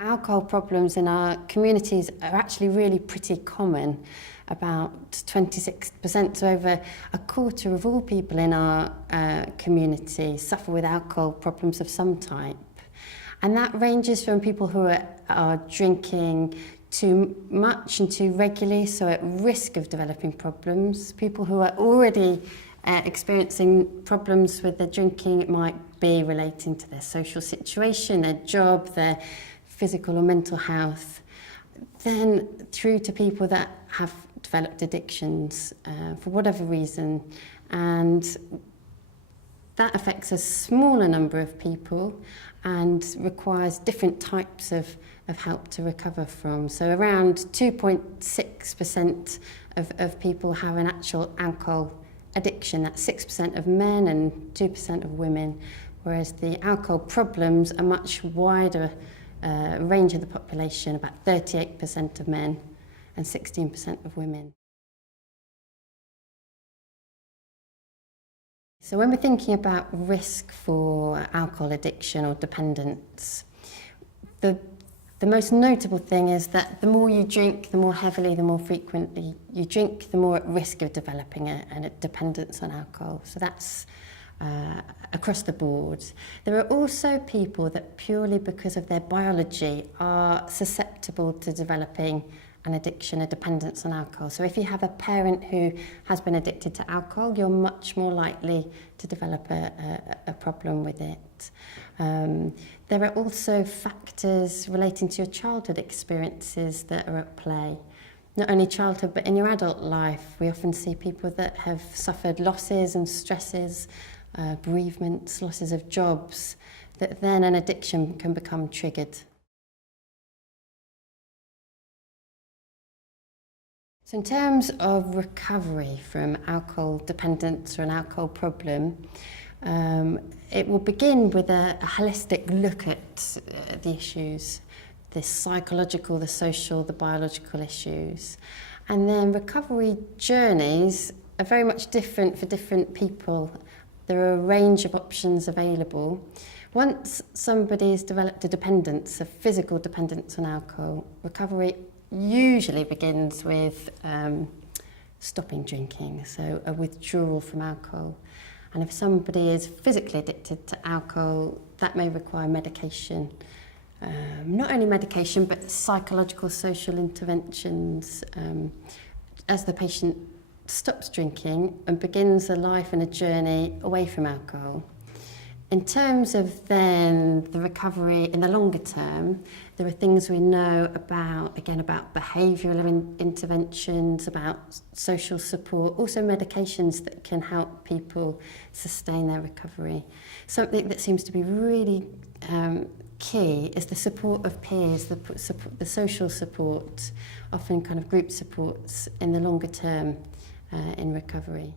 Alcohol problems in our communities are actually really pretty common. About 26%, so over a quarter of all people in our community suffer with alcohol problems of some type. And that ranges from people who are drinking too much and too regularly, so at risk of developing problems, people who are already experiencing problems with their drinking. It might be relating to their social situation, their job, their physical or mental health, then through to people that have developed addictions for whatever reason, and that affects a smaller number of people and requires different types of help to recover from. So around 2.6% of people have an actual alcohol addiction. That's 6% of men and 2% of women, whereas the alcohol problems are much wider range of the population, about 38% of men and 16% of women. So when we're thinking about risk for alcohol addiction or dependence, the most notable thing is that the more you drink, the more heavily, the more frequently you drink, the more at risk of developing a dependence on alcohol. So that's across the board. There are also people that purely because of their biology are susceptible to developing an addiction, a dependence on alcohol. So if you have a parent who has been addicted to alcohol, you're much more likely to develop a problem with it. There are also factors relating to your childhood experiences that are at play. Not only childhood, but in your adult life, we often see people that have suffered losses and stresses, bereavements, losses of jobs, that then an addiction can become triggered. So in terms of recovery from alcohol dependence or an alcohol problem, it will begin with a holistic look at the issues, the psychological, the social, the biological issues. And then recovery journeys are very much different for different people. There are a range of options available. Once somebody has developed a dependence, a physical dependence on alcohol, recovery usually begins with stopping drinking, so a withdrawal from alcohol. And if somebody is physically addicted to alcohol, that may require medication. Not only medication, but psychological, social interventions as the patient stops drinking and begins a life and a journey away from alcohol. In terms of then the recovery in the longer term, there are things we know about, again, about behavioural interventions, about social support, also medications that can help people sustain their recovery. Something that seems to be really key is the support of peers, the social support, often kind of group supports in the longer term in recovery.